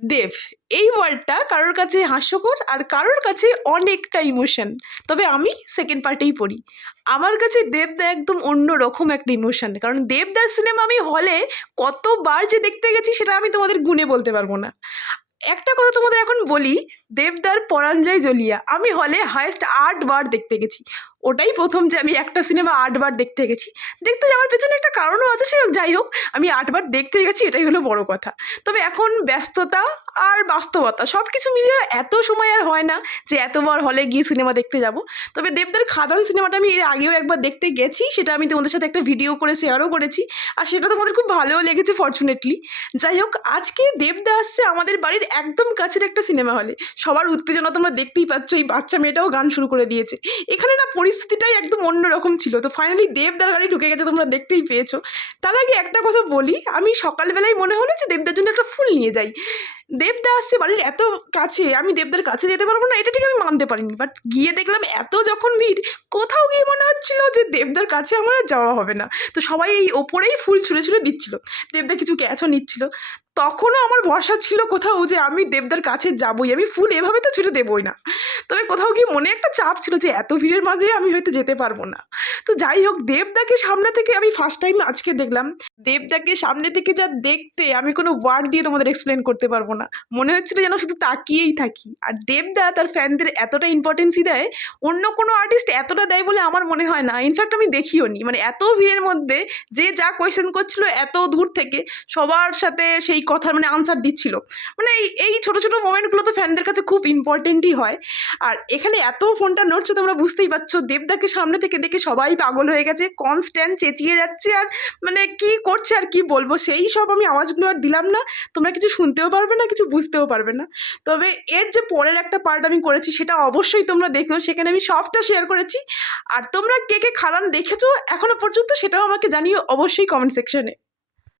দেব, এই ওয়ার্ডটা কারোর কাছে হাস্যকর আর কারোর কাছে অনেকটা ইমোশন। তবে আমি সেকেন্ড পার্টেই পড়ি। আমার কাছে দেবদা একদম অন্য রকম একটা ইমোশন, কারণ দেবদার সিনেমা আমি হলে কতবার যে দেখতে গেছি সেটা আমি তোমাদের গুণে বলতে পারবো না। একটা কথা তোমাদের এখন বলি, দেবদার পরাণ যায় জ্বলিয়া আমি হলে হায়েস্ট 8 বার দেখতে গেছি। ওটাই প্রথম যে আমি একটা সিনেমা 8 বার দেখতে গেছি। দেখতে যাওয়ার পেছনে একটা কারণও আছে, সে যাই হোক, আমি 8 বার দেখতে গেছি, এটাই হলো বড় কথা। তবে এখন ব্যস্ততা আর বাস্তবতা সব কিছু মিলিয়ে এত সময় আর হয় না যে এতবার হলে গিয়ে সিনেমা দেখতে যাব। তবে দেবদার খাদান সিনেমাটা আমি এর আগেও একবার দেখতে গেছি, সেটা আমি তোমাদের সাথে একটা ভিডিও করে শেয়ারও করেছি, আর সেটা তোমাদের খুব ভালোও লেগেছে ফর্চুনেটলি। যাই হোক, আজকে দেবদা আসছে আমাদের বাড়ির একদম কাছের একটা সিনেমা হলে। সবার উত্তেজনা তোমরা দেখতেই পাচ্ছ, এই বাচ্চা মেয়েটাও গান শুরু করে দিয়েছে। এখানে না পরিস্থিতিটাই একদম অন্যরকম ছিল। তো ফাইনালি দেবদার গাড়ি ঢুকে গেছে, তোমরা দেখতেই পেয়েছো। তার আগে একটা কথা বলি, আমি সকালবেলায় মনে হলো যে দেবদার জন্য একটা ফুল নিয়ে যাই। দেবদা আসছে বাড়ির এত কাছে, আমি দেবদার কাছে যেতে পারবো না এটা ঠিক আমি মানতে পারিনি, বাট গিয়ে দেখলাম এত যখন ভিড়, কোথাও গিয়ে মনে হচ্ছিল যে দেবদার কাছে আমার আর যাওয়া হবে না। তো সবাই এই ওপরেই ফুল ছুঁড়ে ছুঁড়ে দিচ্ছিল, দেবদা কিছু ক্যাচও নিচ্ছিল। তখনও আমার ভরসা ছিল কোথাও যে আমি দেবদার কাছে যাবই, আমি ফুল এভাবে তো ছুঁড়ে দেবই না। তবে কোথাও গিয়ে মনে একটা চাপ ছিল যে এত ভিড়ের মাঝে আমি হয়তো যেতে পারবো না। তো যাই হোক, দেবদাকে সামনে থেকে আমি ফার্স্ট টাইম আজকে দেখলাম। দেবদাকে সামনে থেকে যা দেখতে আমি কোনো ওয়ার্ড দিয়ে তোমাদের এক্সপ্লেন করতে পারবো না। মনে হচ্ছিল যেন শুধু তাকিয়েই থাকি। আর দেবদা তার ফ্যানদের এতটা ইম্পর্টেন্সই দেয়, অন্য কোনো আর্টিস্ট এতটা দেয় বলে আমার মনে হয় না। ইনফ্যাক্ট আমি দেখিও নি, মানে এত ভিড়ের মধ্যে যে যা কোয়েশ্চেন করছিল এত দূর থেকে সবার সাথে সেই কথার মানে আনসার দিচ্ছিল। মানে এই ছোটো ছোটো মোমেন্টগুলো তো ফ্যানদের কাছে খুব ইম্পর্টেন্টই হয়। আর এখানে এত ফোনটা নড়ছে তোমরা বুঝতেই পারছো, দেবদাকে সামনে থেকে দেখে সবাই পাগল হয়ে গেছে, কনস্ট্যান্ট চেঁচিয়ে যাচ্ছে। আর মানে কি করছে আর কি বলবো, সেই সব আমি আওয়াজগুলো আর দিলাম না, তোমরা কিছু শুনতেও পারবে না, কিছু বুঝতেও পারবে না। তবে এর যে পরের একটা পার্ট আমি করেছি সেটা অবশ্যই তোমরা দেখো, সেখানে আমি সবটা শেয়ার করেছি। আর তোমরা কে কে খাদান দেখেছো এখনো পর্যন্ত সেটাও আমাকে জানিও অবশ্যই কমেন্ট সেকশনে।